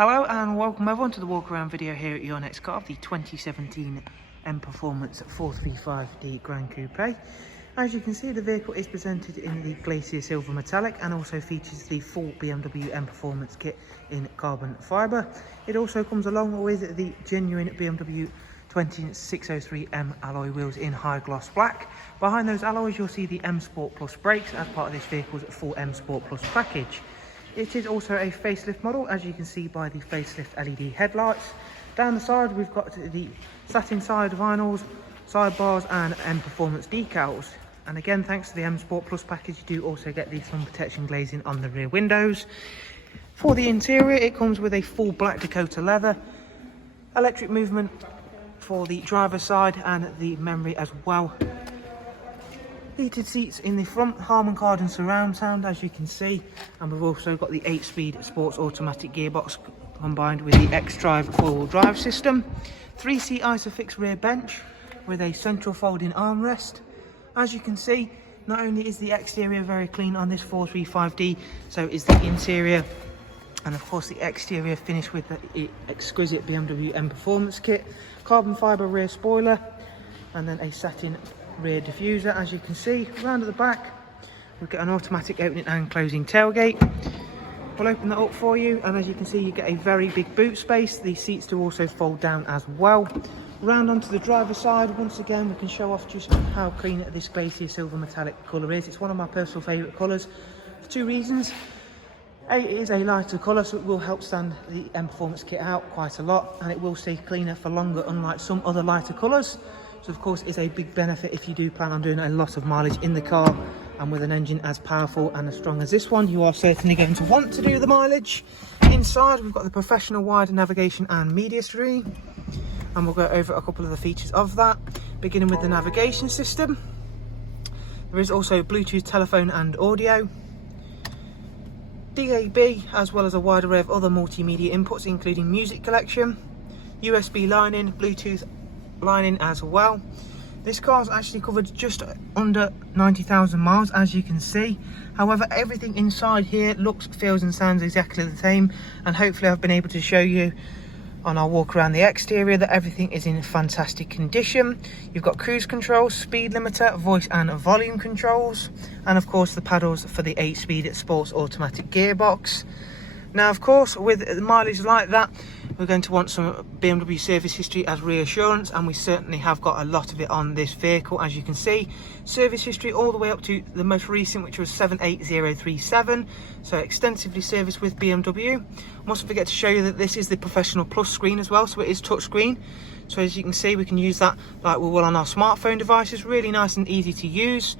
Hello and welcome everyone to the walk around video here at your next car of the 2017 Mperformance 435D GRAN Coupe. As you can see, the vehicle is presented in the Glacier Silver Metallic and also features the full BMW Mperformance kit in carbon fibre. It also comes along with the genuine BMW 20603M alloy wheels in high gloss black. Behind those alloys you'll see the M Sport Plus brakes as part of this vehicle's full M Sport Plus package. It is also a facelift model, as you can see by the facelift LED headlights. Down the side we've got the satin side vinyls, sidebars and Mperformance decals. And again, thanks to the M Sport Plus package, you do also get the sun protection glazing on the rear windows. For the interior, it comes with a full black Dakota leather, electric movement for the driver's side and the memory as well. Heated seats in the front, Harman Kardon surround sound as you can see, and we've also got the 8-speed sports automatic gearbox combined with the X-Drive 4-wheel drive system. 3-seat Isofix rear bench with a central folding armrest. As you can see, not only is the exterior very clean on this 435D, so is the interior, and of course the exterior finished with the exquisite BMW Mperformance kit, carbon fibre rear spoiler, and then a satin rear diffuser. As you can see, round at the back we've got an automatic opening and closing tailgate. We'll open that up for you, and as you can see you get a very big boot space. The seats do also fold down as well. Round onto the driver's side, once again we can show off just how clean this Glacier Silver Metallic colour is. It's one of my personal favourite colours for two reasons. A, it is a lighter colour, so it will help stand the Mperformance kit out quite a lot, and it will stay cleaner for longer, unlike some other lighter colours. So of course it's a big benefit if you do plan on doing a lot of mileage in the car, and with an engine as powerful and as strong as this one, you are certainly going to want to do the mileage. Inside we've got the professional wide navigation and media screen, and we'll go over a couple of the features of that, beginning with the navigation system. There is also Bluetooth telephone and audio, DAB, as well as a wide array of other multimedia inputs including music collection, USB line-in, Bluetooth line-in as well. This car's actually covered just under 90,000 miles, as you can see. However, everything inside here looks, feels and sounds exactly the same, and hopefully I've been able to show you on our walk around the exterior that everything is in fantastic condition. You've got cruise control, speed limiter, voice and volume controls, and of course the paddles for the 8-speed sports automatic gearbox. Now of course, with mileage like that, we're going to want some BMW service history as reassurance, and we certainly have got a lot of it on this vehicle. As you can see, service history all the way up to the most recent, which was 78037, so extensively serviced with BMW. Mustn't forget to show you that this is the Professional Plus screen as well, so it is touchscreen. So as you can see, we can use that like we will on our smartphone devices, really nice and easy to use.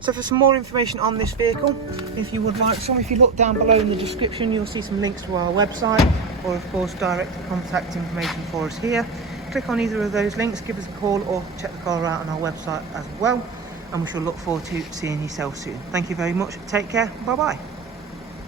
So for some more information on this vehicle, if you would like some, if you look down below in the description, you'll see some links to our website, or of course direct contact information for us here. Click on either of those links, give us a call, or check the car out on our website as well, and we shall look forward to seeing yourself soon. Thank you very much, take care, bye bye.